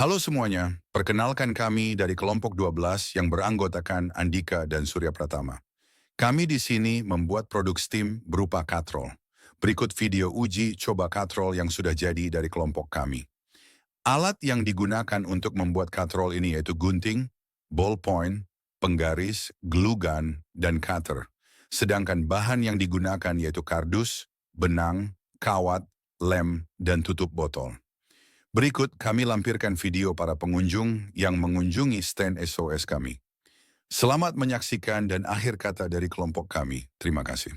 Halo semuanya, perkenalkan kami dari kelompok 12 yang beranggotakan Andika dan Surya Pratama. Kami di sini membuat produk STEAM berupa katrol. Berikut video uji coba katrol yang sudah jadi dari kelompok kami. Alat yang digunakan untuk membuat katrol ini yaitu gunting, ballpoint, penggaris, glue gun, dan cutter. Sedangkan bahan yang digunakan yaitu kardus, benang, kawat, lem, dan tutup botol. Berikut kami lampirkan video para pengunjung yang mengunjungi stand SOS kami. Selamat menyaksikan dan akhir kata dari kelompok kami. Terima kasih.